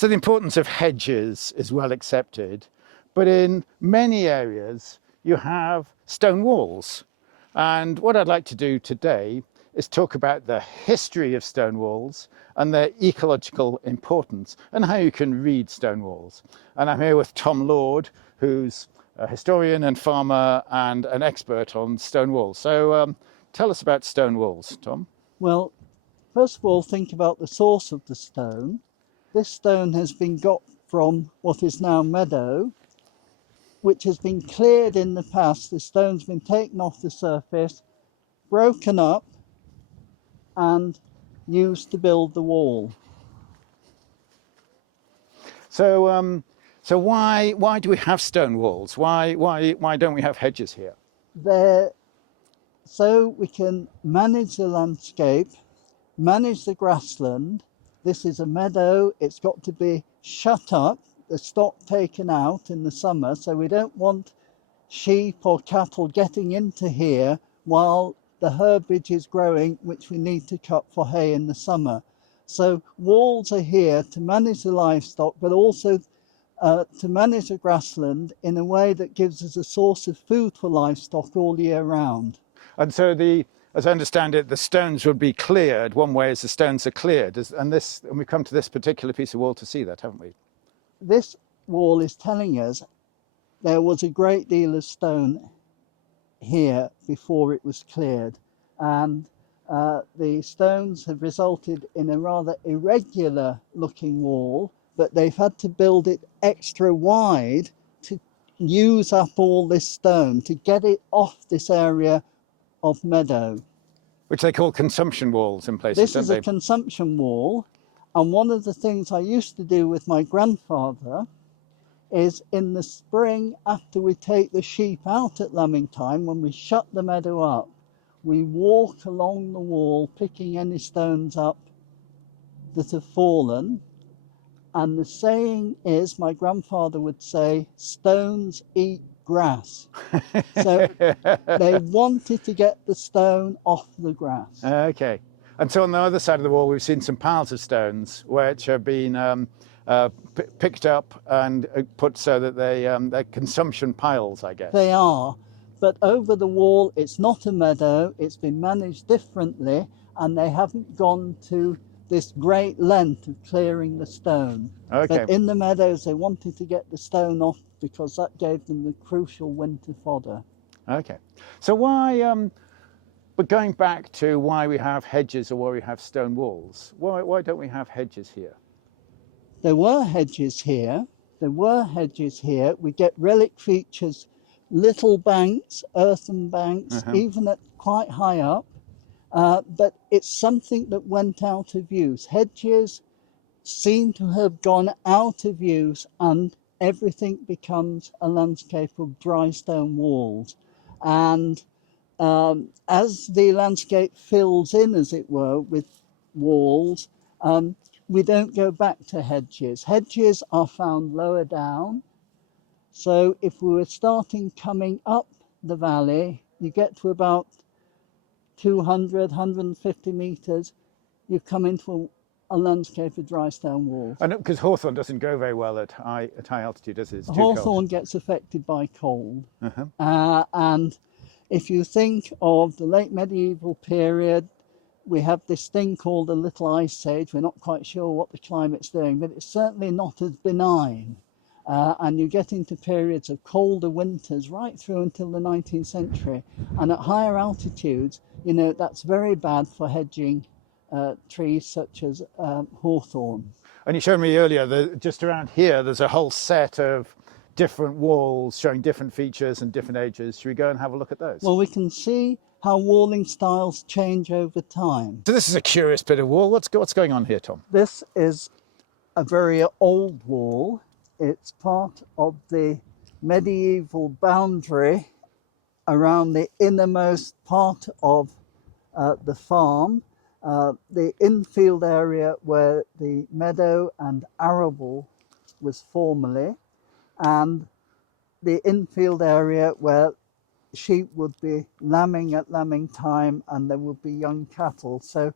So the importance of hedges is well accepted, but in many areas you have stone walls. And what I'd like to do today is talk about the history of stone walls and their ecological importance and how you can read stone walls. And I'm here with Tom Lord, who's a historian and farmer and an expert on stone walls. So tell us about stone walls, Tom. Well, first of all, think about the source of the stone. This stone has been got from what is now meadow, which has been cleared in the past. The stone's been taken off the surface, broken up, and used to build the wall. So, so why do we have stone walls? Why don't we have hedges here? So we can manage the landscape, manage the grassland. This is a meadow. It's got to be shut up, the stock taken out in the summer. So we don't want sheep or cattle getting into here while the herbage is growing, which we need to cut for hay in the summer. So walls are here to manage the livestock, but also to manage the grassland in a way that gives us a source of food for livestock all year round. And so as I understand it, the stones would be cleared one way as the stones are cleared. And we've come to this particular piece of wall to see that, haven't we? This wall is telling us there was a great deal of stone here before it was cleared. And the stones have resulted in a rather irregular looking wall, but they've had to build it extra wide to use up all this stone, to get it off this area of meadow. Which they call consumption walls in places, This don't is they? a consumption wall, and one of the things I used to do with my grandfather is in the spring, after we take the sheep out at lambing time, when we shut the meadow up, we walk along the wall picking any stones up that have fallen. And the saying is, my grandfather would say, stones eat grass. So they wanted to get the stone off the grass. Okay. And so on the other side of the wall, we've seen some piles of stones which have been picked up and put so that they're consumption piles, I guess. They are. But over the wall, it's not a meadow. It's been managed differently, and they haven't gone to this great length of clearing the stone. Okay. But in the meadows, they wanted to get the stone off because that gave them the crucial winter fodder. Okay. So but going back to why we have hedges or why we have stone walls, why don't we have hedges here? There were hedges here. We get relic features, little banks, earthen banks, even at quite high up. But it's something that went out of use. Hedges seem to have gone out of use, and everything becomes a landscape of dry stone walls. And as the landscape fills in, as it were, with walls, we don't go back to hedges. Hedges are found lower down. So if we were starting coming up the valley, you get to about 200, 150 metres, you come into a landscape of dry stone walls. And because hawthorn doesn't grow very well at high altitude, does it? It's too Hawthorn cold. gets affected by cold. And if you think of the late medieval period, we have this thing called a little ice age. We're not quite sure what the climate's doing, but it's certainly not as benign. And you get into periods of colder winters right through until the 19th century. And at higher altitudes, that's very bad for hedging trees such as hawthorn. And you showed me earlier that just around here, there's a whole set of different walls showing different features and different ages. Should we go and have a look at those? Well, we can see how walling styles change over time. So this is a curious bit of wall. What's going on here, Tom? This is a very old wall. It's part of the medieval boundary around the innermost part of the farm, the infield area where the meadow and arable was formerly, and the infield area where sheep would be lambing at lambing time and there would be young cattle. So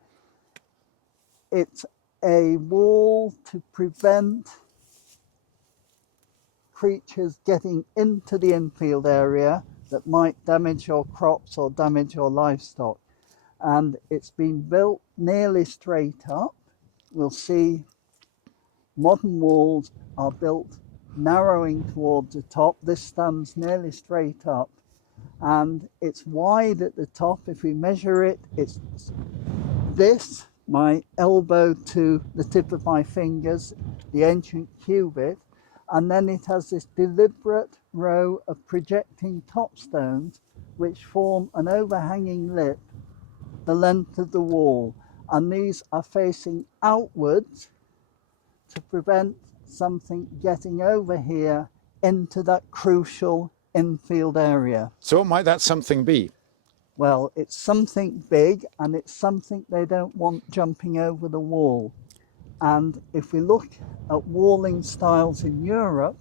it's a wall to prevent creatures getting into the infield area that might damage your crops or damage your livestock. And it's been built nearly straight up. We'll see modern walls are built narrowing towards the top. This stands nearly straight up, and it's wide at the top. If we measure it, it's this, my elbow to the tip of my fingers, the ancient cubit, and then it has this deliberate row of projecting top stones which form an overhanging lip the length of the wall, and these are facing outwards to prevent something getting over here into that crucial infield area. So what might that something be? Well, it's something big, and it's something they don't want jumping over the wall. And if we look at walling styles in Europe,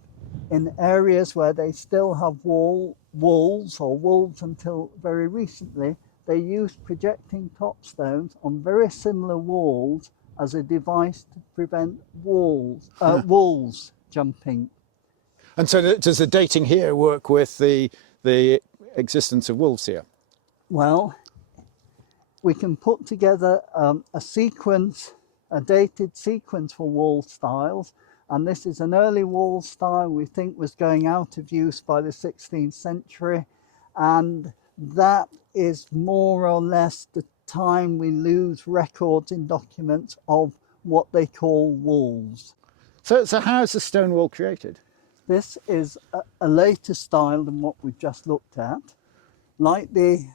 in areas where they still have walls or wolves until very recently, they used projecting top stones on very similar walls as a device to prevent wolves jumping. And so does the dating here work with the existence of wolves here? Well, we can put together a sequence, a dated sequence for wall styles, and this is an early wall style we think was going out of use by the 16th century, and that is more or less the time we lose records in documents of what they call walls. So how is the stone wall created? This is a later style than what we've just looked at. Like the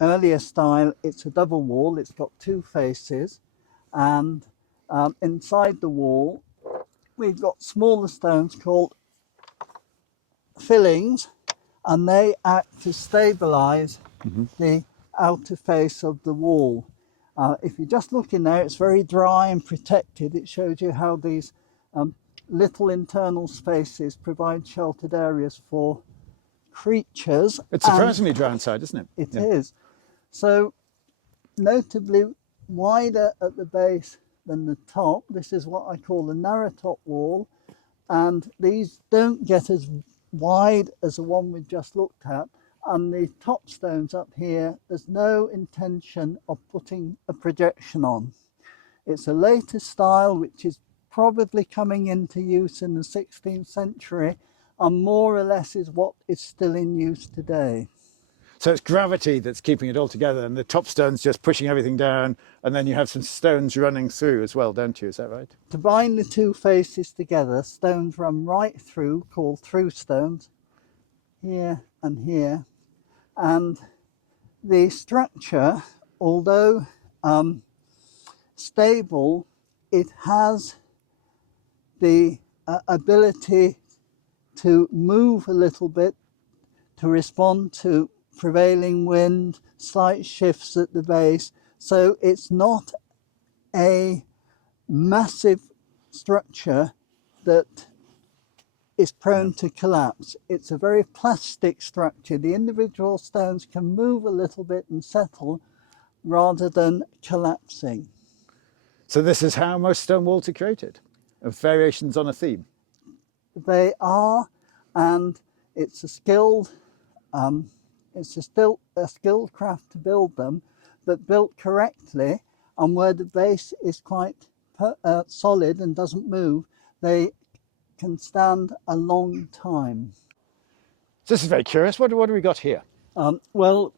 earlier style, it's a double wall, it's got two faces, and inside the wall we've got smaller stones called fillings, and they act to stabilize the outer face of the wall. If you just look in there, it's very dry and protected. It shows you how these little internal spaces provide sheltered areas for creatures. It's surprisingly dry inside, isn't it? It is. So notably wider at the base than the top. This is what I call the narrow top wall, and these don't get as wide as the one we just looked at. And the top stones up here, there's no intention of putting a projection on. It's a later style which is probably coming into use in the 16th century, and more or less is what is still in use today. So it's gravity that's keeping it all together, and the top stone's just pushing everything down, and then you have some stones running through as well, don't you? Is that right? To bind the two faces together, stones run right through, called through stones, here and here. And the structure, although stable, it has the ability to move a little bit to respond to prevailing wind, slight shifts at the base. So it's not a massive structure that is prone to collapse. It's a very plastic structure. The individual stones can move a little bit and settle rather than collapsing. So this is how most stone walls are created, of variations on a theme. They are, and it's a skilled craft to build them, but built correctly, and where the base is quite solid and doesn't move, they can stand a long time. So this is very curious. What have we got here? Well,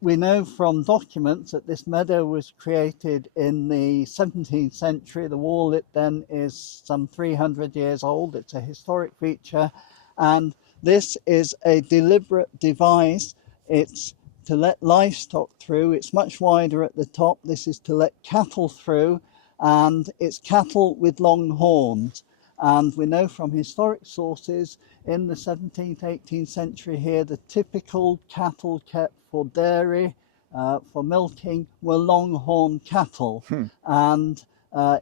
we know from documents that this meadow was created in the 17th century. The wall it then is some 300 years old. It's a historic feature, and this is a deliberate device. It's to let livestock through. It's much wider at the top. This is to let cattle through, and it's cattle with long horns. And we know from historic sources in the 17th, 18th century here, the typical cattle kept for dairy, for milking, were longhorn cattle. And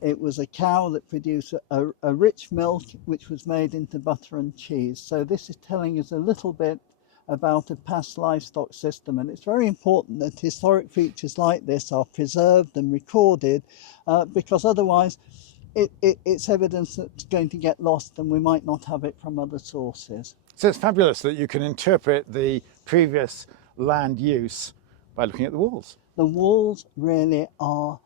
it was a cow that produced a rich milk which was made into butter and cheese. So this is telling us a little bit about a past livestock system, and it's very important that historic features like this are preserved and recorded, because otherwise it's evidence that's going to get lost and we might not have it from other sources. So it's fabulous that you can interpret the previous land use by looking at the walls. The walls really are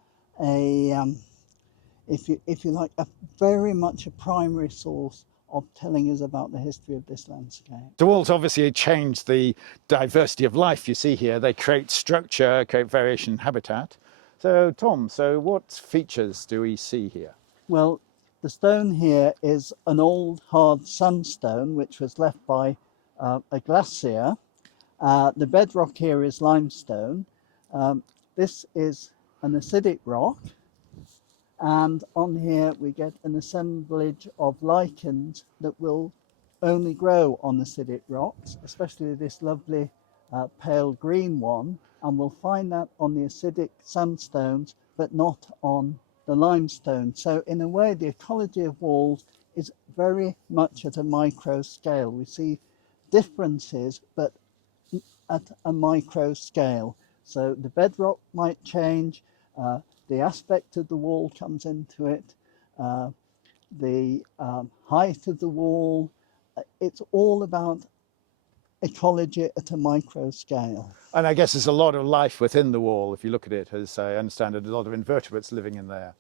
if you like, very much a primary source of telling us about the history of this landscape. The walls obviously change the diversity of life you see here. They create structure, create variation in habitat. So Tom, what features do we see here? Well, the stone here is an old hard sandstone which was left by a glacier. The bedrock here is limestone. This is an acidic rock, and on here we get an assemblage of lichens that will only grow on acidic rocks, especially this lovely pale green one, and we'll find that on the acidic sandstones but not on the limestone. So in a way the ecology of walls is very much at a micro scale. We see differences but at a micro scale. So the bedrock might change, the aspect of the wall comes into it, the height of the wall. It's all about ecology at a micro scale. And I guess there's a lot of life within the wall. If you look at it, as I understand it, a lot of invertebrates living in there.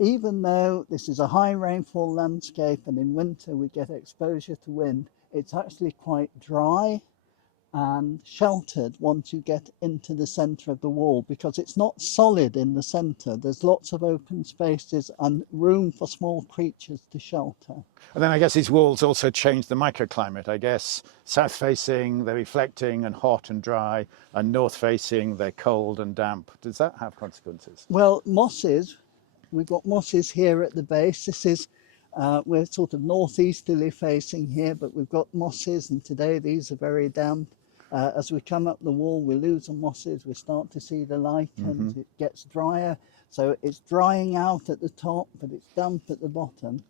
Even though this is a high rainfall landscape and in winter we get exposure to wind, it's actually quite dry and sheltered once you get into the centre of the wall, because it's not solid in the centre. There's lots of open spaces and room for small creatures to shelter. And then I guess these walls also change the microclimate. I guess south facing, they're reflecting and hot and dry, and north facing, they're cold and damp. Does that have consequences? Well, mosses, we've got mosses here at the base. This is we're sort of northeasterly facing here, but we've got mosses, and today these are very damp. As we come up the wall, we lose the mosses, we start to see the lichens, it gets drier. So it's drying out at the top, but it's damp at the bottom.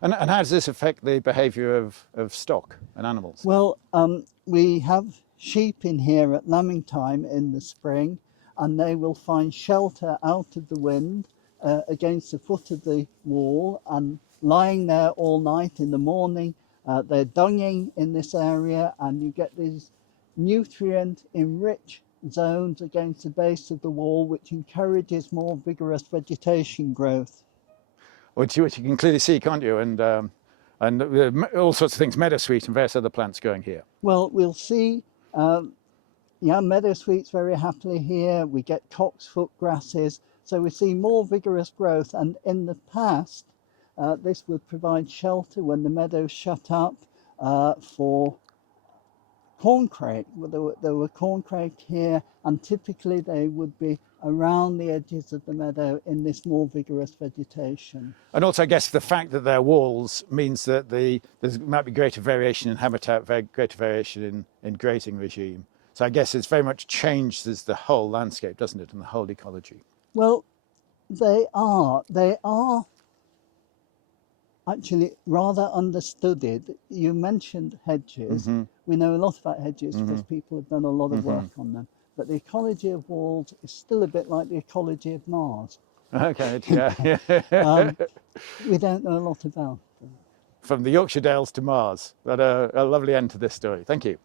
And how does this affect the behaviour of stock and animals? Well, we have sheep in here at lambing time in the spring, and they will find shelter out of the wind against the foot of the wall and lying there all night. In the morning, they're dunging in this area, and you get these nutrient-enriched zones against the base of the wall, which encourages more vigorous vegetation growth. Which you can clearly see, can't you? And all sorts of things, meadowsweet and various other plants going here. Well, we'll see meadowsweets very happily here. We get cocksfoot grasses, so we see more vigorous growth. And in the past, this would provide shelter when the meadows shut up for corncrake. There were corncrake here, and typically they would be around the edges of the meadow in this more vigorous vegetation. And also, I guess the fact that they're walls means that there might be greater variation in habitat, greater variation in grazing regime. So I guess it's very much changed as the whole landscape, doesn't it, and the whole ecology? Well, they are actually rather understudied. You mentioned hedges. We know a lot about hedges because people have done a lot of work on them. But the ecology of walls is still a bit like the ecology of Mars. Okay, yeah. We don't know a lot about them. From the Yorkshire Dales to Mars. What a lovely end to this story. Thank you.